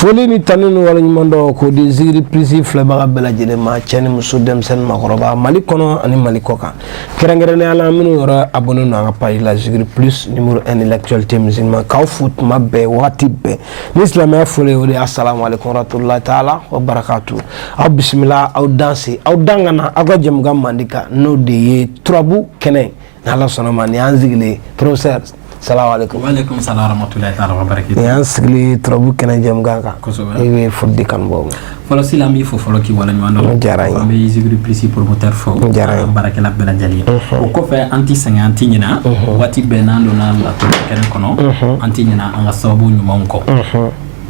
foli ni tanu ni wala ɲuman dɔ ko di zigiri prisi filɛbaga bɛɛ lajɛlen ma cɛ ni muso denmisɛnnin makɔrɔba Mali kɔnɔ ani Mali kɔ kan kɛrɛnkɛrɛnnenya la minnu yɛrɛ abonné no an ka page la zigiri plus numéro 1 de l'actualité musulmane k'aw fo tuma bɛɛ wagati bɛɛ ni silamɛya foli o de assalamu alaikum warahmatullahi taala wa barakatu aw bisimila aw danse aw dangana aw ka jɛmukan mandi kan n'o de ye turabu kɛnɛ ni Ala sɔnna ma ni y'an sigilen professeur Salamu alaikum. Wa alaikum salam warahmatullahi ta'ala wabarakatuh. Yan sigili turabu kɛnɛ jɛmukan kan. Kosɛbɛ. I bɛ foli kan bɔ. Fɔlɔ sila an b'i fo fɔlɔ k'i waleɲuman dɔn. Diyara n ye. An bɛ zigiri prisi promoteur fo. Diyara n ye. Baarakɛla bɛɛ lajɛlen. O kɔfɛ an ti sɛgɛn an ti ɲina. Waati bɛɛ n'an donna laturu kɛnɛ kɔnɔ. An ti ɲina an ka sababu ɲumanw kɔ.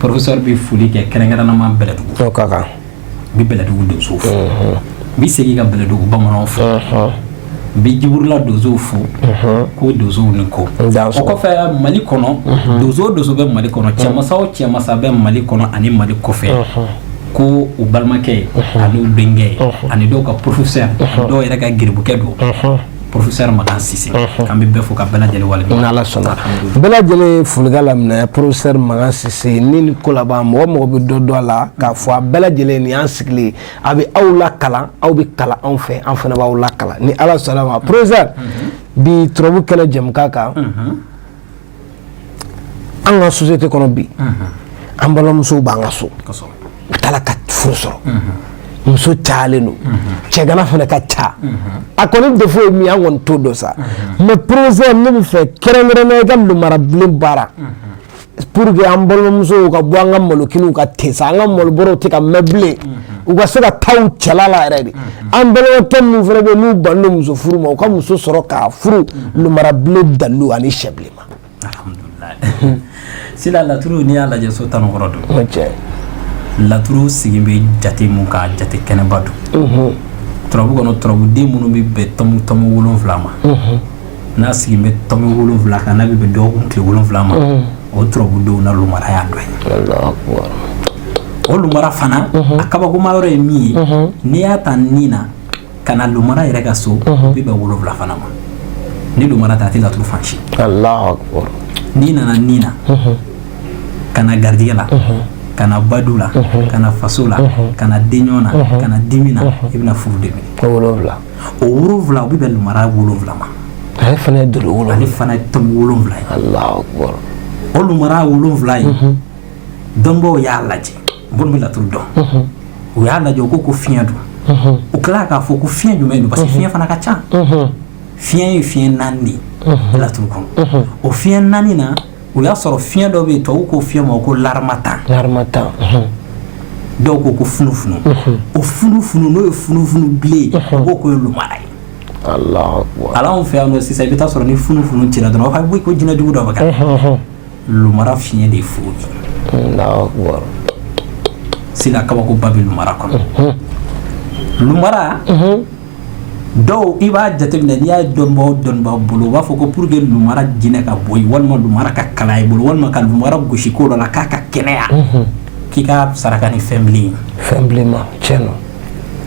Professeur bɛ foli kɛ kɛrɛnkɛrɛnnama Bɛlɛdugu. O ka kan. Bi Bɛlɛdugu donsow fo. Bi segin ka Bɛlɛdugu bamananw fo. Bi jiburula donsow fo ko donsow ni ko o kɔfɛ Mali kɔnɔ donso bɛ Mali kɔnɔ cɛmasa o cɛmasa bɛ Mali kɔnɔ ani Mali kɔfɛ ko u balimakɛ ani u denkɛ ani dɔw ka professeur dɔw yɛrɛ ka giribukɛ don professeur Makan Sise k'an bɛ bɛɛ fo ka bɛɛ lajɛlen waleɲuman Ala sɔnna bɛɛ lajɛlen folikan laminɛ professeur Makan Sise ni ni ko laban mɔgɔ bɛ dɔ a la k'a fɔ a bɛɛ lajɛlen ni y'an sigilen a bɛ aw lakalan aw bɛ kalan anw fɛ an fana b'aw lakalan ni Ala sɔnna ma professeur bi turabu kɛnɛ jɛmukan kan an ka société kɔnɔ bi an balimamusow b'an ka so u taara ka furu sɔrɔ muso cayalen don cɛgana fana ka ca a kɔni defo ye min an kɔni t'o dɔn sa mais professeur ne bɛ fɛ kɛrɛnkɛrɛnnenya i ka lumarabilen baara pour que an balimamusow ka bɔ an ka malokiniw ka ten sa an ka malobɔrɔw tɛ ka mɛn bilen u ka se ka taa u cɛla la yɛrɛ de an balimakɛ minnu fana bɛ n'u banna muso furu ma u ka muso sɔrɔ k'a furu lumarabilen dalilu ani sɛ bilenman. Alhamdulillah. Sila laturu n'i y'a lajɛ so tan kɔrɔ don. Laturu sigin bɛ jate mun ka jate kɛnɛba don turabu kɔnɔ turabuden minnu bɛ bɛn tɔmu 7 ma n'a sigin bɛ tɔmu 7 kan n'a bɛ bɛn dɔgɔkun tile 7 ma o turabudenw na lumara y'a dɔ ye o lumara fana a kabakoma yɔrɔ ye min ye n'i y'a ta nin na ka na lumara yɛrɛ ka so o bɛ bɛn 7 fana ma ni lumara ta a tɛ laturu fan si n'i nana nin na ka na garijɛgɛ la kana badu la kana faso la kana denɲɔ na kana dimi na i bɛna furu de minɛ o 7 o bɛ bɛn lumara 7 ma ale fana ye dolo 7 ale fana ye tɔmu 7 ye Allahu akbar o lumara 7 ye dɔnbaw y'a lajɛ minnu bɛ laturu dɔn u y'a lajɛ u ko fiɲɛ don u tilala k'a fɔ ko fiɲɛ jumɛn don parce que fiɲɛ fana ka ca fiɲɛ ye fiɲɛ 4 de ye laturu kɔnɔ o fiɲɛ 4 na u y'a sɔrɔ fiɲɛ dɔ bɛ yen tubabuw ko fiɲɛ ma ko laramatan dɔw ko funufunu o funufunu n'o ye funufunu bilen u ko ye lumara ye ala anw fɛ yan nɔ sisan i bɛ taa sɔrɔ ni funufunu cira dɔrɔn aw ko jinɛjugu dɔ bɛ kɛ lumara fiɲɛ de ye furu ye sila kabakoba bɛ lumara kɔnɔ lumara dɔw i b'a jateminɛ n'i y'a ye dɔnnibaw bolo u b'a fɔ ko pour que lumara jinɛ ka bɔ yen walima lumara ka kala i bolo walima ka lumara gosi ko dɔ la k'a ka kɛnɛya k'i ka saraka ni fɛn bilen ma tiɲɛ don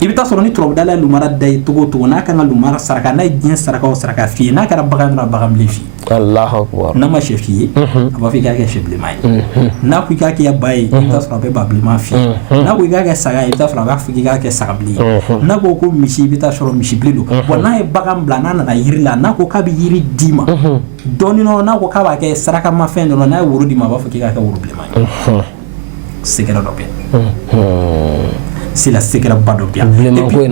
i bɛ taa sɔrɔ ni turabudala ye lumara da ye togo o togo n'a kan ka lumara saraka n'a ye diɲɛ saraka o saraka f'i ye n'a kɛra bagan dɔrɔn bagan bilen f'i ye Allahu akbar n'a ma sɛ f'i ye a b'a fɔ i k'a kɛ sɛ bilenman ye n'a ko i k'a kɛ ba ye i bɛ taa sɔrɔ a bɛ ba bilenman f'i ye n'a ko i k'a kɛ saga ye i bɛ taa sɔrɔ a b'a fɔ i k'a kɛ saga bilen ye n'a ko ko misi i bɛ taa sɔrɔ misi bilen don wa n'a ye bagan bila n'a nana yiri la n'a ko k'a bɛ yiri d'i ma dɔɔnin dɔrɔn n'a ko k'a b'a kɛ sarakamafɛn dɔrɔn n'a ye woro d'i ma a b'a fɔ k'i k'a kɛ woro bilenman ye sekɛrɛ dɔ bɛ sila sekɛrɛba dɔ bɛ yan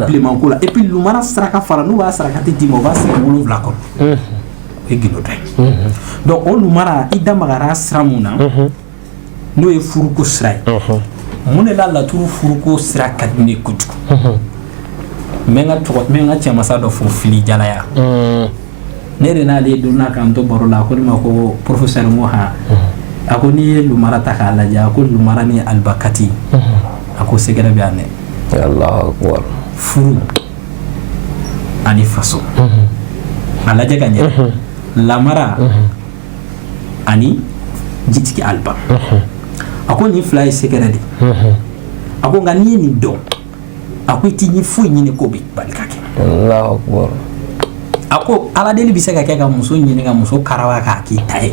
bilenman ko la et puis lumara saraka fara n'u b'a saraka tɛ d'i ma u b'a sigi 7 kɔnɔ o ye gindo dɔ ye donc o lumara i da magara sira mun na n'o ye furuko sira ye mun de la laturu furuko sira ka di ne kojugu n bɛ n ka cɛmasa dɔ fo fili jalaya ne de n'ale donna k'an to baro la a ko ne ma ko professeur n ko a ko n'i ye lumara ta k'a lajɛ a ko lumara ni alibakati a ko sɛgɛrɛ bɛ yan dɛ Allahu akbar furu ani faso a lajɛ ka ɲɛ lamara ani jitigi alba a ko nin 2 ye sɛgɛrɛ de a ko nka n'i ye nin dɔn a ko i t'i ɲɛ foyi ɲini k'o bɛ bali ka kɛ Allahu akbar a ko ala deli bɛ se ka kɛ ka muso ɲini ka muso karawa k'a k'i ta ye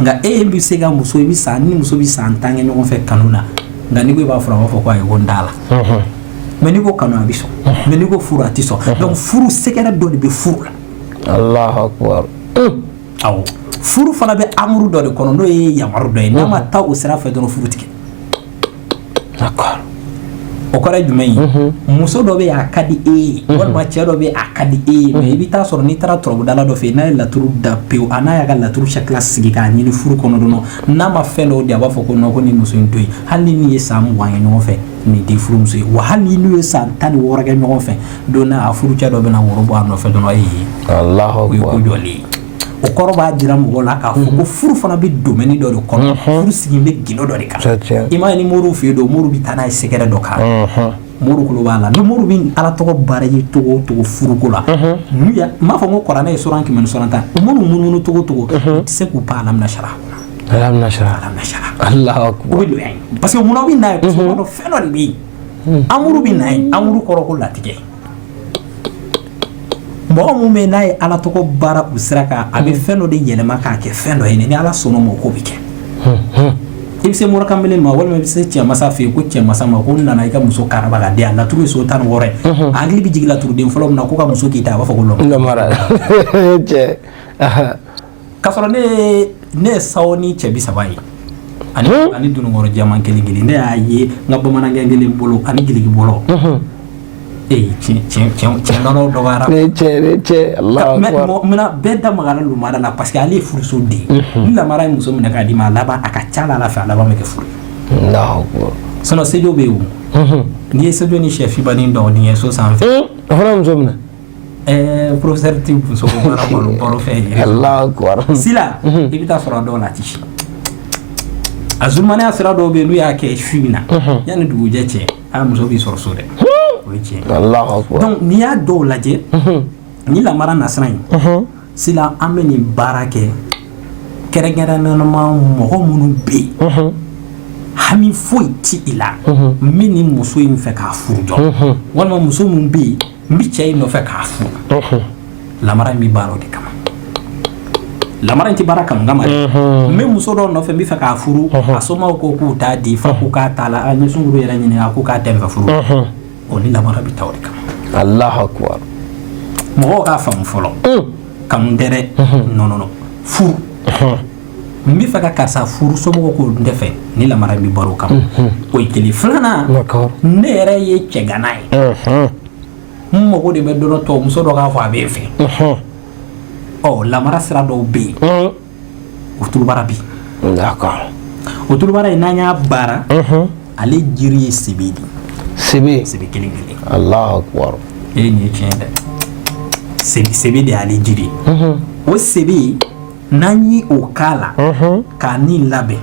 nka e bɛ se ka muso i bɛ san ni muso bɛ san 10 kɛ ɲɔgɔn fɛ kanu na nka n'i ko i b'a furu a b'a fɔ ko ayi ko n t'a la mais n'i ko kanu a bɛ sɔn mais n'i ko furu a tɛ sɔn donc furu sɛgɛrɛ dɔ de bɛ furu la Allahu akbar awɔ furu fana bɛ amuru dɔ de kɔnɔ n'o ye yamaru dɔ ye n'a ma taa o sira fɛ dɔrɔn furu tigɛ d'accord o kɔrɔ ye jumɛn ye muso dɔ bɛ yen a ka di e ye walima cɛ dɔ bɛ yen a ka di e ye mais i bɛ taa sɔrɔ n'i taara turabudala dɔ fɛ yen n'a ye laturu da pewu a n'a y'a ka laturu sakila sigi k'a ɲini furu kɔnɔ dɔrɔn n'a ma fɛn dɔw di a b'a fɔ ko non ko nin muso in to yen hali ni nin ye san 20 kɛ ɲɔgɔn fɛ nin tɛ furumuso ye wa hali ni n'u ye san 16 kɛ ɲɔgɔn fɛ don n'a a furucɛ dɔ bɛ na woro bɔ a nɔfɛ dɔrɔn Allahu o ye ko jɔlen ye o kɔrɔ b'a jira mɔgɔ la k'a fɔ ko furu fana bɛ domaine dɔ de kɔnɔ furu sigi bɛ gindo dɔ de kan i m'a ye ni moriw fɛ yen don moriw bɛ taa n'a ye sɛgɛrɛ dɔ kan moriw tulo b'a la ni moriw bɛ ala tɔgɔ baara ye cogo o cogo furuko la n m'a fɔ ko kuranɛ ye suran 190 moriw munumunu cogo o cogo u tɛ se k'u pan alamina sara Allahu akbar o bɛ don yan parce que munna bɛ n'a ye parce que fɛn dɔ de bɛ yen amuru bɛ n'a ye amuru kɔrɔ ko latigɛ mɔgɔ mun bɛ n'a ye ala tɔgɔ baara u sira kan a bɛ fɛn dɔ de yɛlɛma k'a kɛ fɛn dɔ ye ni ala sɔnna o ma ko bɛ kɛ i bɛ se mɔrɔkanbele ma walima i bɛ se cɛmasa fɛ yen ko cɛmasa ma ko n nana i ka muso karaba ka di yan laturu ye so 16 ye a hakili bɛ jigin laturuden fɔlɔ min na ko ka muso k'i ta a b'a fɔ ko lɔmara cɛ k'a sɔrɔ ne ye sawo ni cɛ 30 ye ani dununkɔrɔ jɛman kelen kelen ne y'a ye n ka bamanankɛ kelen bolo ani giligi bolo tiɲɛ nɔnɔ dɔgɔyara cɛ Allahu akbar mais bɛɛ da magara lumara la parce que ale ye furuso den ni lamara ye muso minɛ k'a d'i ma a laban a ka ca ala fɛ a laban bɛ kɛ furu Allahu akbar sinon sejo bɛ yen o n'i ye sejo ni sɛfiba ni dɔgɔnin ye so sanfɛ a fana muso minɛ professeur ti muso ko baara baro fɛ ye Allahu akbar sila i bɛ taa sɔrɔ a dɔw la a ti si a zulumaniya sira dɔw bɛ yen n'u y'a kɛ su in na yanni dugujɛ cɛ a muso b'i sɔrɔ so dɛ Allahu akbar donc n'i y'a dɔw lajɛ ni lamara nasira in sila an bɛ nin baara kɛ kɛrɛnkɛrɛnnɛma mɔgɔ minnu bɛ yen hami foyi ti i la n bɛ nin muso in fɛ k'a furu jɔ walima muso min bɛ yen n bɛ cɛ in nɔfɛ k'a furu lamara in bɛ baara o de kama lamara in tɛ baara kanu kama dɛ n bɛ muso dɔw nɔfɛ n bɛ fɛ k'a furu a somɔgɔw ko k'u t'a di fa ko k'a t'a la a ɲɛ sunkuru yɛrɛ ɲininka ko k'a tɛ n fɛ furu o ni lamara bɛ taa o de kama Allahu akbar mɔgɔw k'a faamu fɔlɔ kanu tɛ dɛ non furu n bɛ fɛ ka karisa furu somɔgɔw ko n tɛ fɛ ni lamara in bɛ baro kama o ye kelen filanan ne yɛrɛ ye cɛ gana ye n mago de bɛ dɔrɔn tɔ muso dɔ k'a fɔ a bɛ n fɛ lamara sira dɔw bɛ yen o turubara bi o turubara in n'an y'a baara ale jiri ye sebe de sebe kelen kelen Allahu akbar nin ye tiɲɛ dɛ sebe de y'ale jiri o sebe n'an ye o k'a la k'a ni labɛn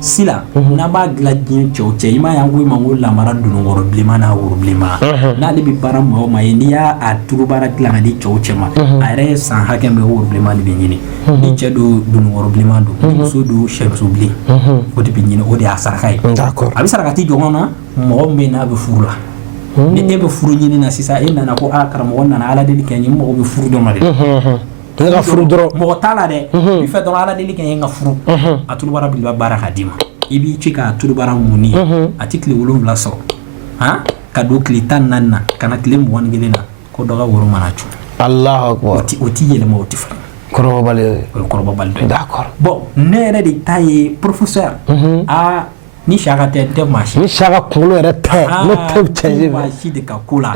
sila n'a b'a dilan diɲɛ cɛ o cɛ i m'a ye an ko i ma ko lamara dununkɔrɔ bilenman n'a woro bilenman n'ale bɛ baara maa o maa ye n'i y'a turubara dilan ka di cɛw cɛ ma a yɛrɛ ye san hakɛ min kɛ woro bilenman de bɛ ɲini ni cɛ don dununkɔrɔ bilenman don ni muso don sɛmuso bilen o de bɛ ɲini o de y'a saraka ye a bɛ sarakati jɔn na mɔgɔ min bɛ yen n'a bɛ furu la ni e bɛ furu ɲini na sisan e nana ko karamɔgɔ nana ala deli kɛ n ye n mago bɛ furu dɔ ma de ne ka furu dɔrɔn mɔgɔ t'a la dɛ i fɛ dɔrɔn ala deli kɛ n ye n ka furu a turubara belebeleba baara k'a d'i ma i b'i ci k'a turubara munni a tɛ tile 7 sɔrɔ ka don tile 14 na ka na tile 21 na ko dɔ ka woro mana cun Allahu akbar o t'i yɛlɛma o tɛ falen kɔrɔbɔbali o ye kɔrɔbɔbali dɔ ye d'accord bon ne yɛrɛ de ta ye professeur ni saka tɛ n tɛ maa si ni saka kunkolo yɛrɛ tɛ ne tɛ cɛnji maa si de ka ko la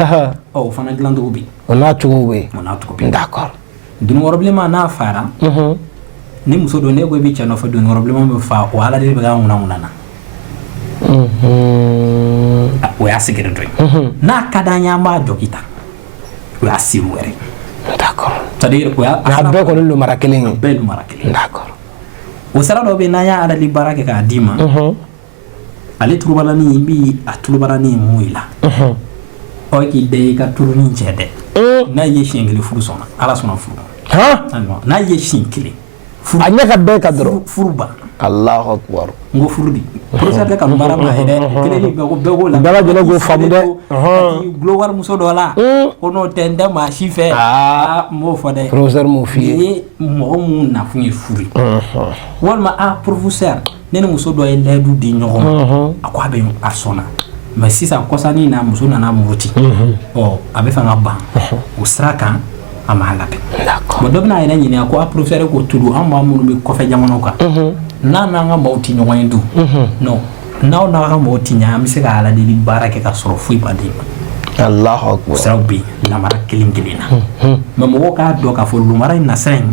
o fana dilancogo bɛ yen o n'a cogo bɛ yen d'accord dununkɔrɔ bilenman n'a fara ni muso don ne ko i bɛ cɛ nɔfɛ dununkɔrɔ bilenman bɛ fa o ala de bɛ k'a ŋunana na o y'a sigiri dɔ ye n'a ka d'an ye an b'a jɔ kita o y'a siri wɛrɛ d'accord c'est-à-dire o y'a bɛɛ kɔni lumara kelen ye bɛɛ lumara kelen d'accord o sira dɔ bɛ yen n'an y'a alali baara kɛ k'a d'i ma ale turubalani i b'i a turubalani mun i la k'i da i ka turunin cɛ dɛ n'a ye siɲɛ 1 furu sɔnna ala sɔnna furu n'a ye siɲɛ 1 a ɲɛ ka bɛɛ ka dɔrɔn furuba Allahu akbar ngo furudi professeur de kanu bara ma ide keleni be ko la bala jelo go famu de global muso do la ono tende ma chife mo fo de professeur mo fi mo mu na fu furi walma professeur nene muso do e ledu di nyogo akwa be asona mais si ça kosani na muso na muruti abe fa ngaba o sraka amala be d'accord mo dobna ina nyini ko professeur ko tudu amma mu be ko fe jamono ka na nga mauti ɲɔgɔn du non n'aw n'a ka mauti ɲa an bɛ se ka ala deli baara kɛ ka sɔrɔ foyi ba den ma Allahu akbar siraw bɛ lamara kelen na mais mɔgɔw k'a dɔn k'a fɔ lumara in nasira in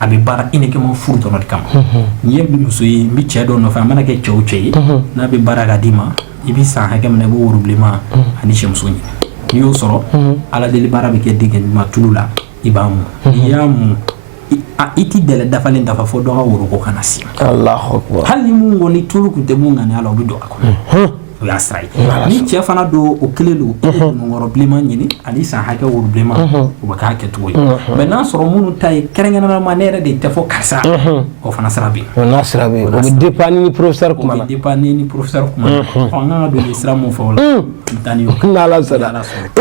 a bɛ baara uniquement furu dɔrɔn de kama n'i ye muso ye n bɛ cɛ dɔ nɔfɛ a mana kɛ cɛ o cɛ ye n'a bɛ baara ka d'i ma i bɛ san hakɛ min na i b'o worobilenma ani sɛmuso ɲini n'i y'o sɔrɔ ala deli baara bɛ kɛ denkɛ ɲuman tulu la i b'a mun n'i y'a mun iti dele dafalen dafa fo dɔgɔ woro ko kana si Allahu akbar hali mun go ni tulu kun te mun ngani ala obi do akɔ o ya srai ni cɛ fana do o kelelu mun woro blema nyini ali san hakɛ woro blema o ba ka hakɛ to yi mais n'a sɔrɔ munun ta ye kɛrɛnkɛrɛnnama ma ne yɛrɛ de tɛ fɔ karisa o fana sirabi o na sirabi o bɛ dépendre ni professeur kuma na o bɛ dépendre ni professeur kuma na an ka do ni sira mun fɔ la tani o n'ala sera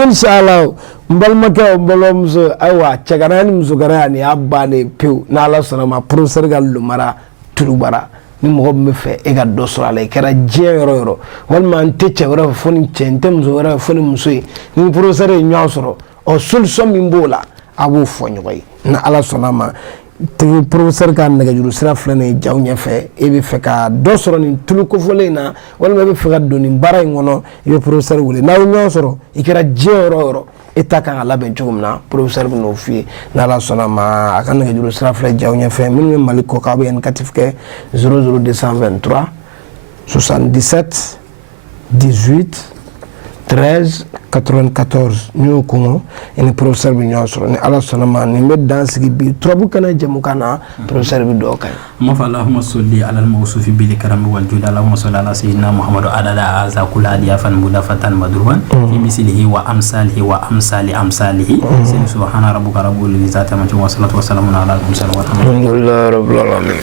inshallah mbalmakɛ mbalomuso ayiwa cɛgana ni musokara ni y'a bannen pewu n'ala sɔnna ma professeur ka lumara tulubara ni mɔgɔ min bɛ fɛ e ka dɔ sɔrɔ a la i kɛra diɲɛ yɔrɔ yɔrɔ walima n tɛ cɛ wɛrɛ fɛ fo ni cɛ n tɛ muso wɛrɛ fɛ fo ni muso ye ni professeur ye ɲɔgɔn sɔrɔ ɔ solution min b'o la a b'o fɔ ɲɔgɔn ye ni ala sɔnna ma tigi professeur ka nɛgɛjuru sira filɛ nin ye jaw ɲɛfɛ e bɛ fɛ ka dɔ sɔrɔ nin tulu kofɔlen in na walima e bɛ fɛ ka don nin baara in kɔnɔ i bɛ professeur wele n'aw ye ɲɔgɔn sɔrɔ i kɛra diɲɛ yɔrɔ yɔrɔ e ta kan ka labɛn cogo min na professeur bɛ n'o f'i ye n'ala sɔnna ma a ka nɛgɛjuru sira filɛ jaw ɲɛfɛ minnu bɛ mali kɔ k'a bɛ indicatif kɛ 00223 77 18 13 94 n'i y'o kɔngɔ i ni professeur bɛ ɲɔgɔn sɔrɔ ni ala sɔnna ma nin bɛ dan sigi bi turabu kana jamukan na professeur bɛ dɔw kan ye ma fa allahumma salli ala al-mawsufi bil karami wal jud allahumma salli ala sayyidina muhammad adada aza kul adiyafan mudafatan madruban fi mislihi wa amsalihi wa amsalihi subhana rabbika rabbil izzati amma yasifun wa salatu wa salamun ala al-mursalin walhamdulillahi rabbil alamin